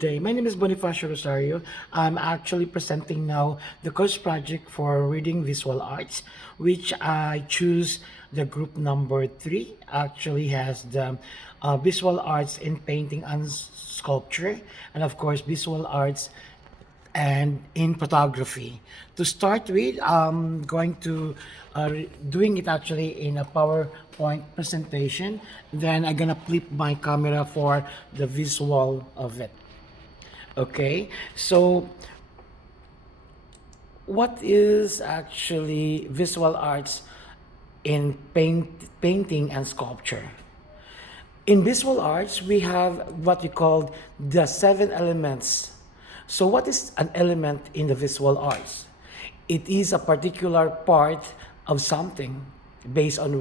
day. My name is Bonifacio Rosario. I'm actually presenting now the course project for reading visual arts, which I choose the group number 3. Actually has the visual arts in painting and sculpture, and of course visual arts and in photography. To start with, I'm going to doing it actually in a PowerPoint presentation. Then I'm gonna flip my camera for the visual of it. Okay, so what is actually visual arts in painting and sculpture? In visual arts, we have what we call the 7 elements. So, what is an element in the visual arts? It is a particular part of something based on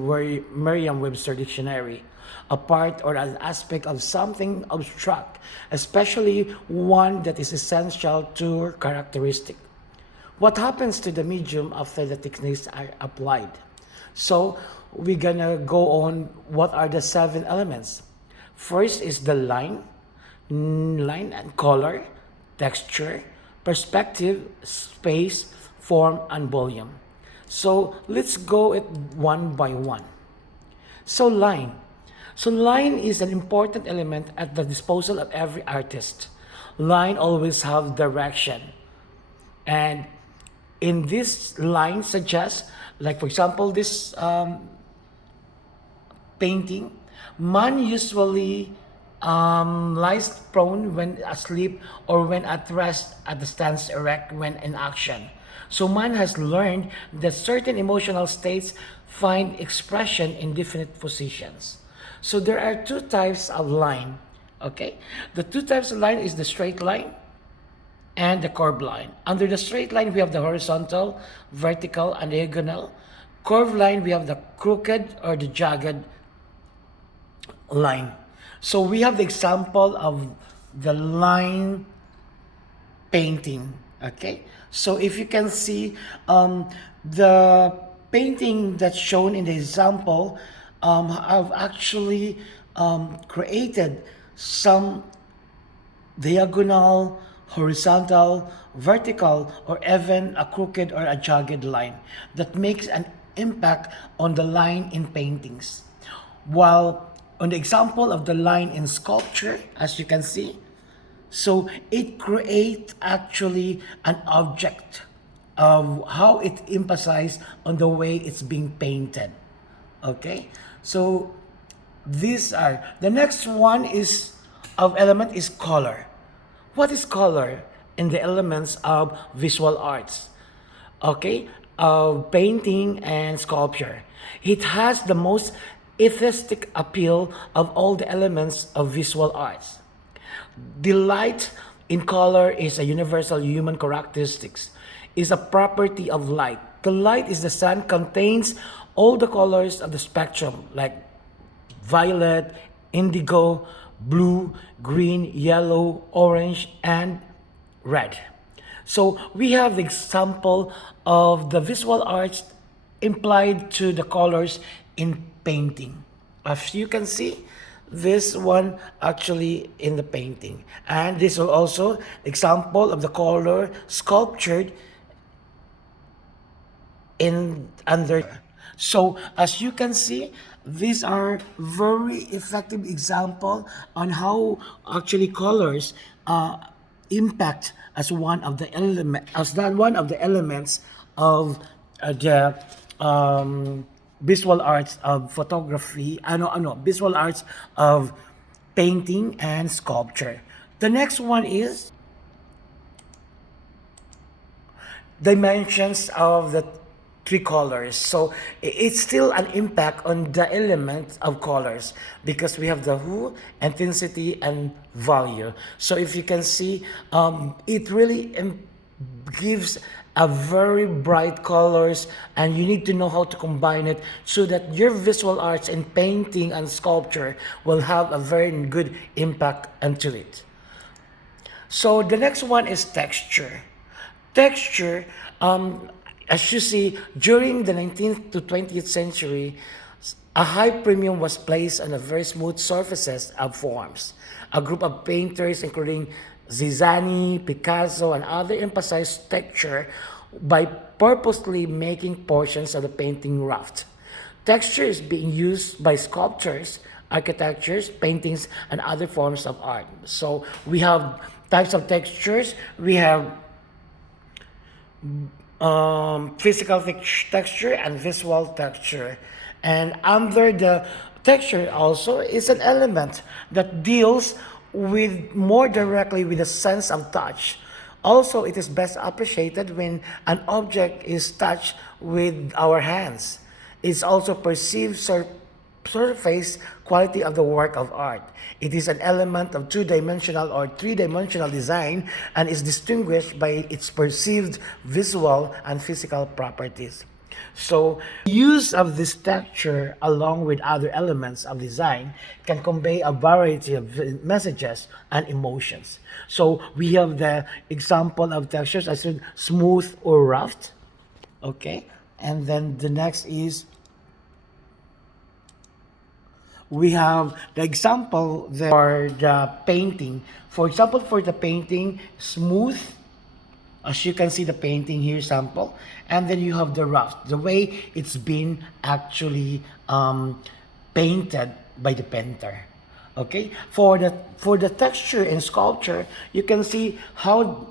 Merriam-Webster dictionary, a part or an aspect of something abstract, especially one that is essential to or characteristic. What happens to the medium after the techniques are applied? So we're gonna go on what are the 7 elements. First is the line and color, texture, perspective, space, form, and volume. So let's go it one by one. So line. So line is an important element at the disposal of every artist. Line always have direction. And in this line suggests, like for example, this painting, man usually lies prone when asleep or when at rest at the stands erect when in action. So man has learned that certain emotional states find expression in definite positions. So there are 2 types of line. Okay, the 2 types of line is the straight line and the curved line. Under the straight line, we have the horizontal, vertical, and diagonal. Curved line, we have the crooked or the jagged line. So we have the example of the line painting. Okay, so if you can see the painting that's shown in the example, I've actually created some diagonal, horizontal, vertical, or even a crooked or a jagged line that makes an impact on the line in paintings. While on the example of the line in sculpture, as you can see, so it creates actually an object of how it emphasizes on the way it's being painted. Okay, so these are the next one is of element is color. What is color in the elements of visual arts? Okay, of painting and sculpture. It has the most aesthetic appeal of all the elements of visual arts. Delight in color is a universal human characteristics, is a property of light. The light is the sun contains all the colors of the spectrum like violet, indigo, blue, green, yellow, orange, and red. So we have the example of the visual arts implied to the colors in painting. As you can see, this one actually in the painting. And this is also example of the color sculptured in under. So as you can see, these are very effective example on how actually colors impact as one of the element as that one of the elements of the visual arts of photography, visual arts of painting and sculpture. The next one is dimensions of the 3 colors. So it's still an impact on the element of colors because we have the hue, intensity, and value. So if you can see, it really gives a very bright colors, and you need to know how to combine it so that your visual arts in painting and sculpture will have a very good impact onto it. So the next one is texture. Texture, as you see, during the 19th to 20th century, a high premium was placed on the very smooth surfaces of forms. A group of painters, including Zizani, Picasso, and others emphasize texture by purposely making portions of the painting rough. Texture is being used by sculptures, architectures, paintings, and other forms of art. So we have types of textures. We have physical texture and visual texture. And under the texture also is an element that deals with more directly with the sense of touch. Also, it is best appreciated when an object is touched with our hands. It's also perceived surface quality of the work of art. It is an element of two-dimensional or three-dimensional design and is distinguished by its perceived visual and physical properties. So, use of this texture along with other elements of design can convey a variety of messages and emotions. So, we have the example of textures. I said smooth or rough. Okay. And then the next is we have the example there for the painting. For example, for the painting, smooth, as you can see the painting here sample, and then you have the rough, the way it's been actually painted by the painter. Okay, for the texture in sculpture, you can see how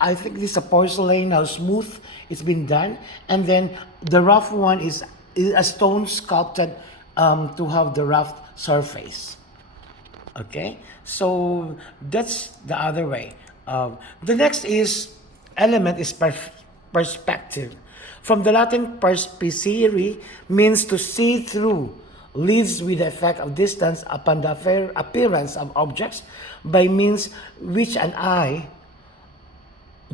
I think this is a porcelain, how smooth it's been done, and then the rough one is a stone sculpted to have the rough surface. Okay, so that's the other way. The next is element is perspective. From the Latin perspicere means to see through, lives with the effect of distance upon the appearance of objects by means which an eye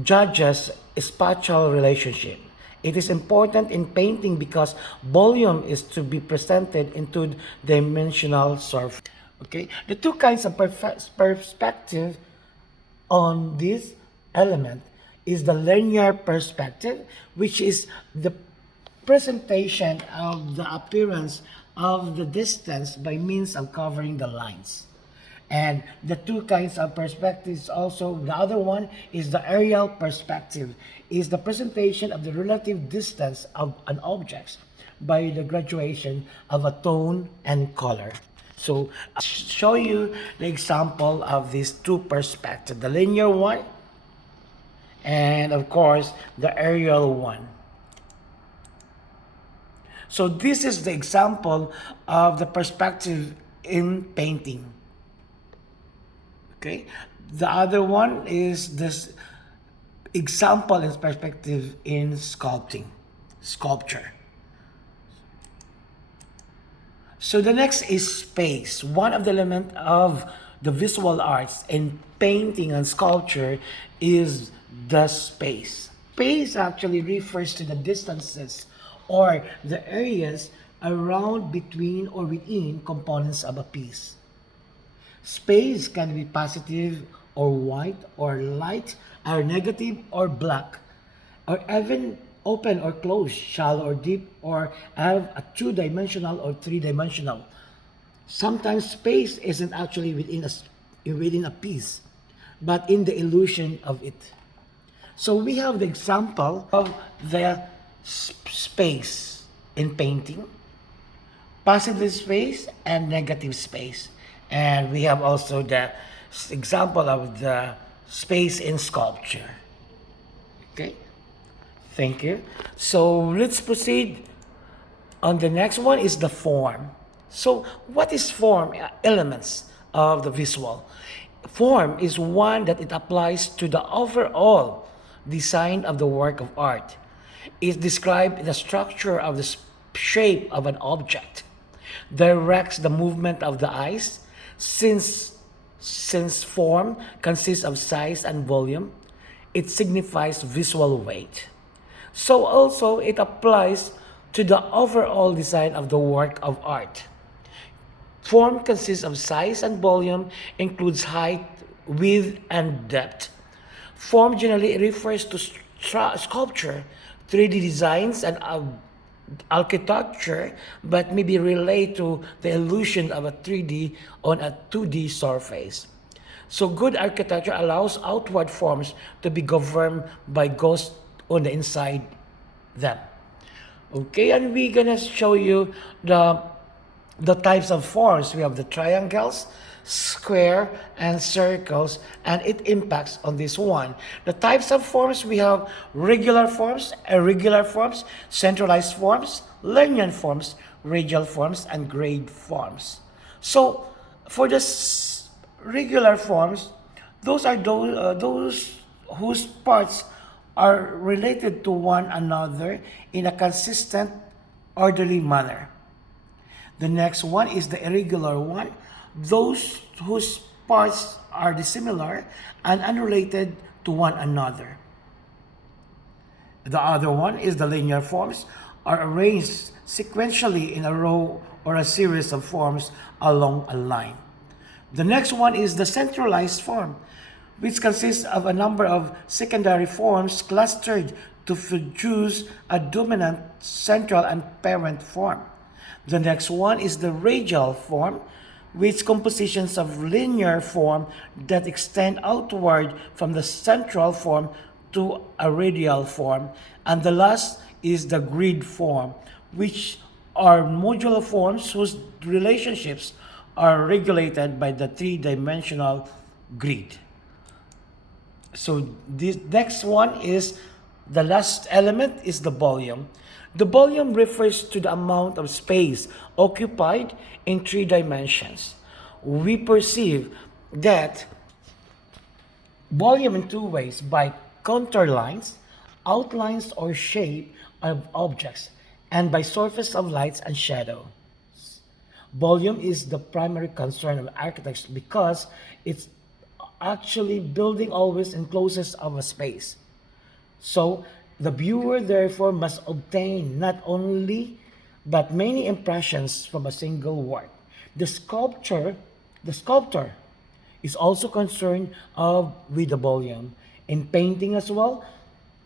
judges spatial relationship. It is important in painting because volume is to be presented in two-dimensional surface. Okay, the two kinds of perspective on this element is the linear perspective, which is the presentation of the appearance of the distance by means of covering the lines. And the two kinds of perspectives also, the other one is the aerial perspective, is the presentation of the relative distance of an object by the graduation of a tone and color. So I'll show you the example of these two perspectives, the linear one and of course the aerial one. So this is the example of the perspective in painting. Okay, the other one is this example in perspective in sculpture. So the next is space. One of the elements of the visual arts in painting and sculpture is the space. Space actually refers to the distances or the areas around, between, or within components of a piece. Space can be positive or white or light or negative or black or even open or closed, shallow or deep, or have a two-dimensional or three-dimensional. Sometimes space isn't actually within a piece, but in the illusion of it. So we have the example of the space in painting, positive space and negative space. And we have also the example of the space in sculpture. Okay, thank you. So let's proceed. On the next one is the form. So what is form? Elements of the visual. Form is one that it applies to the overall design of the work of art. It describes the structure of the shape of an object, directs the movement of the eyes, since form consists of size and volume, it signifies visual weight. So also it applies to the overall design of the work of art. Form consists of size and volume, includes height, width, and depth. Form generally refers to sculpture, 3D designs, and architecture, but may be related to the illusion of a 3D on a 2D surface. So good architecture allows outward forms to be governed by ghosts on the inside them. Okay, and we're gonna show you the types of forms. We have the triangles, square, and circles, and it impacts on this one. The types of forms, we have regular forms, irregular forms, centralized forms, linear forms, radial forms, and grade forms. So for the regular forms, those are those whose parts are related to one another in a consistent, orderly manner. The next one is the irregular one, those whose parts are dissimilar and unrelated to one another. The other one is the linear forms, are arranged sequentially in a row or a series of forms along a line. The next one is the centralized form, which consists of a number of secondary forms clustered to produce a dominant central and parent form. The next one is the radial form, which compositions of linear form that extend outward from the central form to a radial form. And the last is the grid form, which are modular forms whose relationships are regulated by the three-dimensional grid. So this next one is the last element is the volume. The volume refers to the amount of space occupied in three dimensions. We perceive that volume in two ways: by contour lines, outlines or shape of objects, and by surface of lights and shadow. Volume is the primary concern of architects because it's actually building always encloses of a space. So the viewer therefore must obtain not only but many impressions from a single work. The sculptor is also concerned with the volume. In painting as well,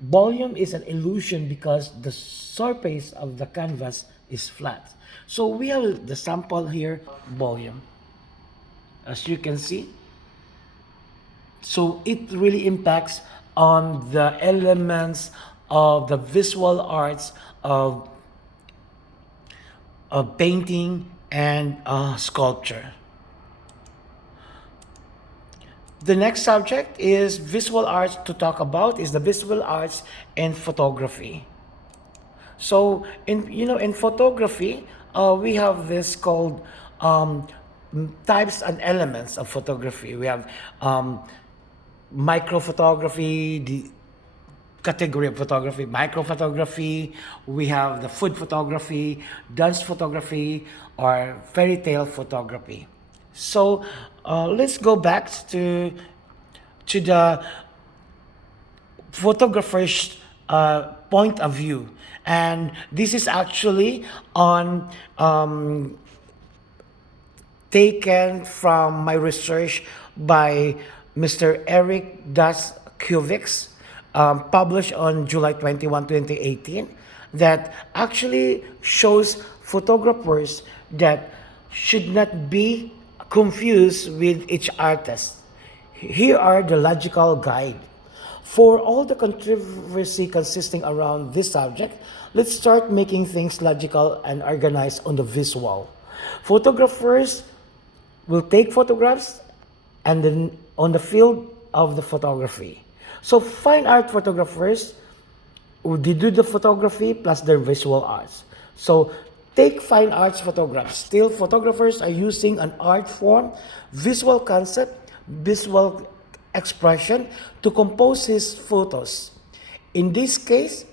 volume is an illusion because the surface of the canvas is flat. So we have the sample here, volume. As you can see, so it really impacts on the elements of the visual arts of painting and sculpture. The next subject is visual arts to talk about is the visual arts and photography. So in photography, we have this called types and elements of photography. We have micro photography, the category of photography, micro photography. We have the food photography, dance photography, or fairy tale photography. So let's go back to the photographer's point of view, and this is actually on taken from my research by Mr. Eric Daskowicz, published on July 21, 2018, that actually shows photographers that should not be confused with each artist. Here are the logical guide. For all the controversy consisting around this subject, let's start making things logical and organized on the visual. Photographers will take photographs and then on the field of the photography. So fine art photographers, they do the photography plus their visual arts. So take fine arts photographs. Still, photographers are using an art form, visual concept, visual expression to compose his photos. In this case,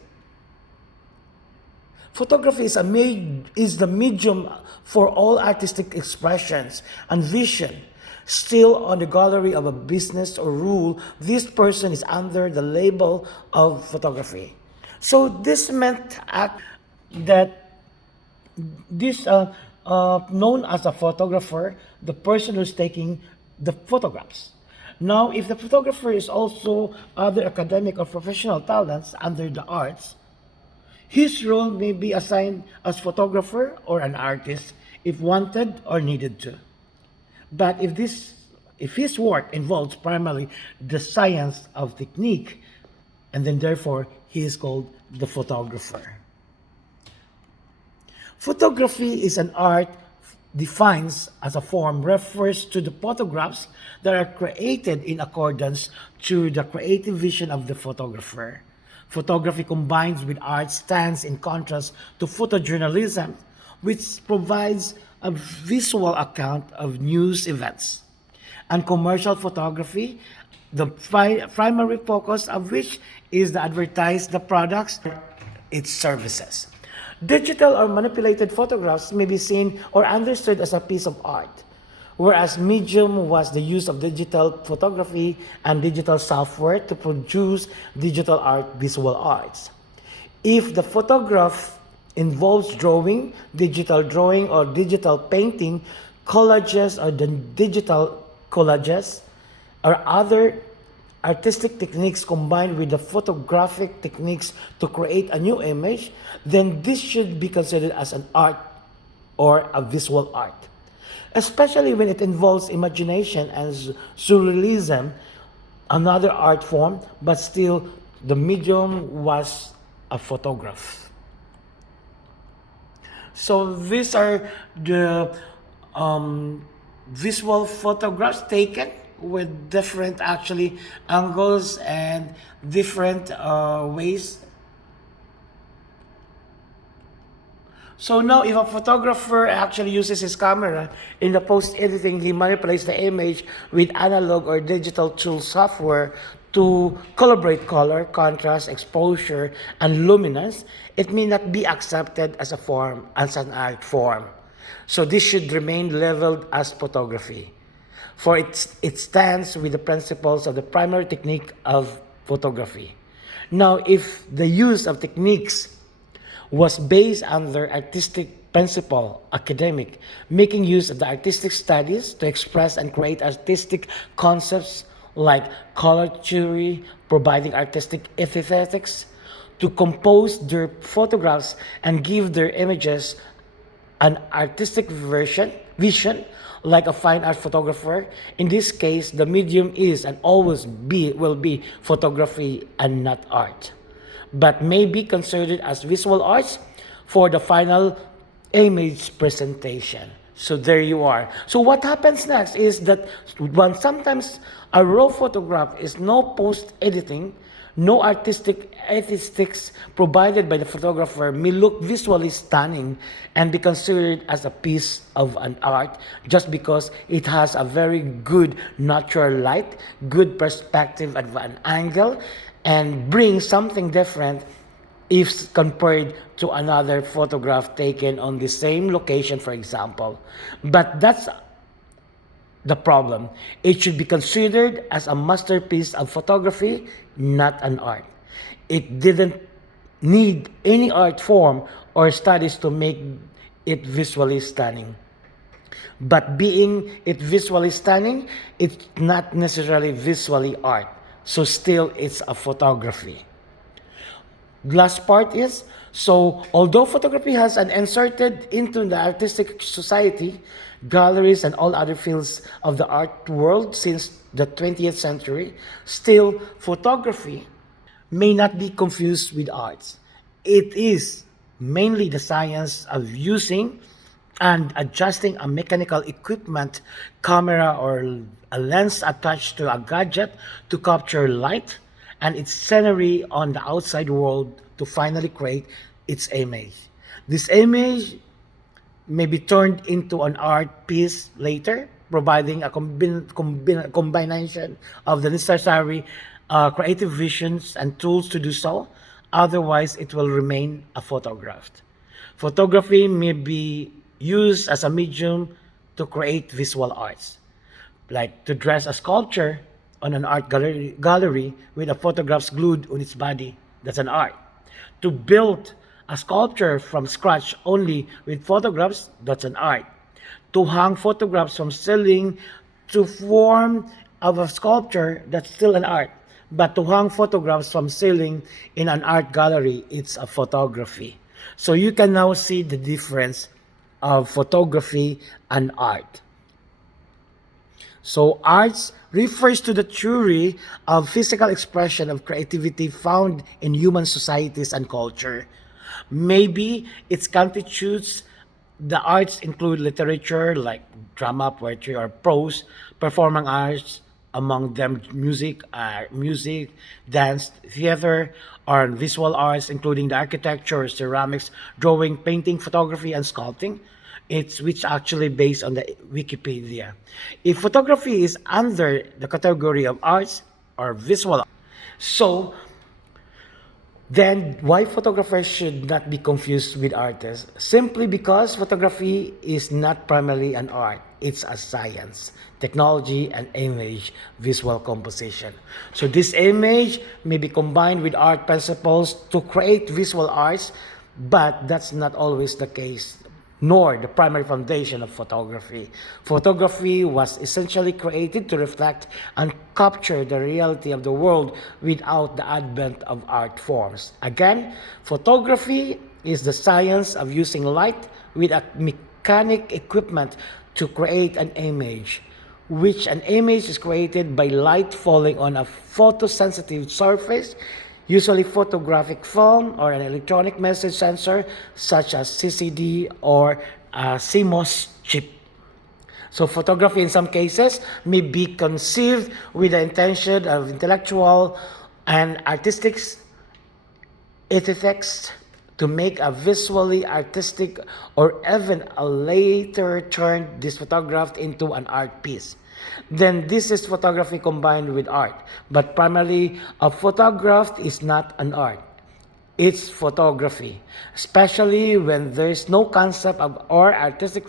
photography is the medium for all artistic expressions and vision. Still, on the gallery of a business or rule, this person is under the label of photography. So this meant that this known as a photographer, the person who's taking the photographs. Now, if the photographer is also other academic or professional talents under the arts, his role may be assigned as photographer or an artist if wanted or needed to. But if this if his work involves primarily the science of technique, and then therefore he is called the photographer. Photography is an art defines as a form refers to the photographs that are created in accordance to the creative vision of the photographer. Photography combines with art stands in contrast to photojournalism, which provides a visual account of news events. And commercial photography, the primary focus of which is to advertise the products, its services. Digital or manipulated photographs may be seen or understood as a piece of art, whereas medium was the use of digital photography and digital software to produce digital art, visual arts. If the photograph involves drawing, digital drawing, or digital painting, collages or the digital collages, or other artistic techniques combined with the photographic techniques to create a new image, then this should be considered as an art or a visual art. Especially when it involves imagination and surrealism, another art form, but still the medium was a photograph. So these are the visual photographs taken with different actually angles and different ways. So now if a photographer actually uses his camera in the post editing, he manipulates the image with analog or digital tool software to calibrate color, contrast, exposure, and luminance, it may not be accepted as a form, as an art form. So this should remain leveled as photography, for it stands with the principles of the primary technique of photography. Now, if the use of techniques was based on their artistic principle, academic, making use of the artistic studies to express and create artistic concepts like color theory, providing artistic aesthetics, to compose their photographs and give their images an artistic vision, like a fine art photographer. In this case, the medium is and always will be photography and not art, but may be considered as visual arts for the final image presentation. So there you are. So what happens next is that when sometimes a raw photograph is no post-editing, no artistic aesthetics provided by the photographer may look visually stunning and be considered as a piece of an art just because it has a very good natural light, good perspective at an angle, and brings something different if compared to another photograph taken on the same location, for example. But that's the problem. It should be considered as a masterpiece of photography, not an art. It didn't need any art form or studies to make it visually stunning. But being it visually stunning, it's not necessarily visually art. So still, it's a photography. Last part is, so although photography has an inserted into the artistic society, galleries and all other fields of the art world since the 20th century, still photography may not be confused with arts. It is mainly the science of using and adjusting a mechanical equipment, camera or a lens attached to a gadget to capture light and its scenery on the outside world to finally create its image. This image may be turned into an art piece later, providing a combination of the necessary creative visions and tools to do so. Otherwise, it will remain a photograph. Photography may be used as a medium to create visual arts, like to dress a sculpture on an art gallery with the photographs glued on its body. That's an art. To build a sculpture from scratch only with photographs, that's an art. To hang photographs from ceiling to form of a sculpture, that's still an art. But to hang photographs from ceiling in an art gallery, it's a photography. So you can now see the difference of photography and art. So arts refers to the theory of physical expression of creativity found in human societies and culture. Maybe its constitutes the arts include literature like drama, poetry, or prose, performing arts, among them music, dance, theater, or visual arts, including the architecture, ceramics, drawing, painting, photography, and sculpting. It's which actually based on the Wikipedia. If photography is under the category of arts or visual, so then why photographers should not be confused with artists? Simply because photography is not primarily an art. It's a science, technology, and image visual composition. So this image may be combined with art principles to create visual arts, but that's not always the case, nor the primary foundation of photography. Photography was essentially created to reflect and capture the reality of the world without the advent of art forms. Again, photography is the science of using light with a mechanic equipment to create an image, which an image is created by light falling on a photosensitive surface, usually photographic film or an electronic message sensor such as CCD or a CMOS chip. So photography in some cases may be conceived with the intention of intellectual and artistic aesthetics to make a visually artistic or even a later turn this photograph into an art piece. Then this is photography combined with art. But primarily, a photograph is not an art. It's photography, especially when there is no concept of or artistic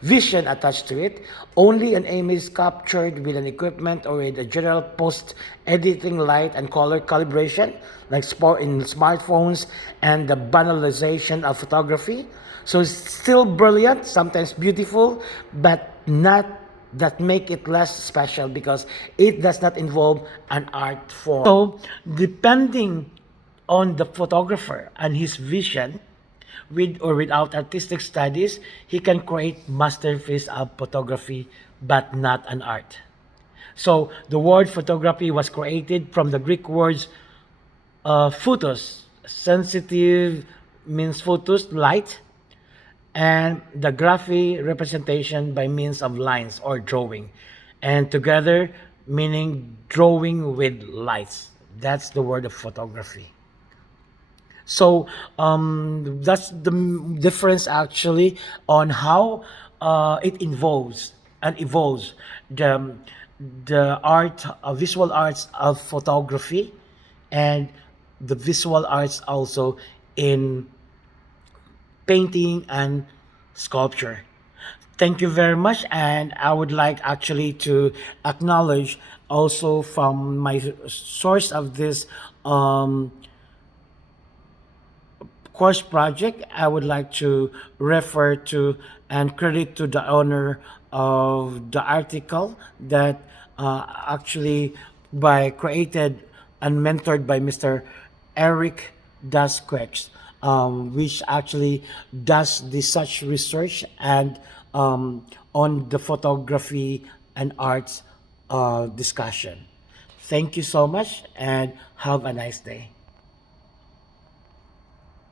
vision attached to it. Only an image captured with an equipment or with a general post-editing light and color calibration, like in smartphones, and the banalization of photography. So it's still brilliant, sometimes beautiful, but not that make it less special because it does not involve an art form. So depending on the photographer and his vision, with or without artistic studies, he can create masterpiece of photography, but not an art. So the word photography was created from the Greek words photos, sensitive means photos, light, and the graphy representation by means of lines or drawing, and together meaning drawing with lights. That's the word of photography. So that's the difference actually on how it involves and evolves the the art, visual arts of photography, and the visual arts also in painting and sculpture. Thank you very much, and I would like actually to acknowledge also from my source of this um, course project, I would like to refer to and credit to the owner of the article that actually by created and mentored by Mr. Eric Dasquex, which actually does the such research and on the photography and arts discussion. Thank you so much and have a nice day.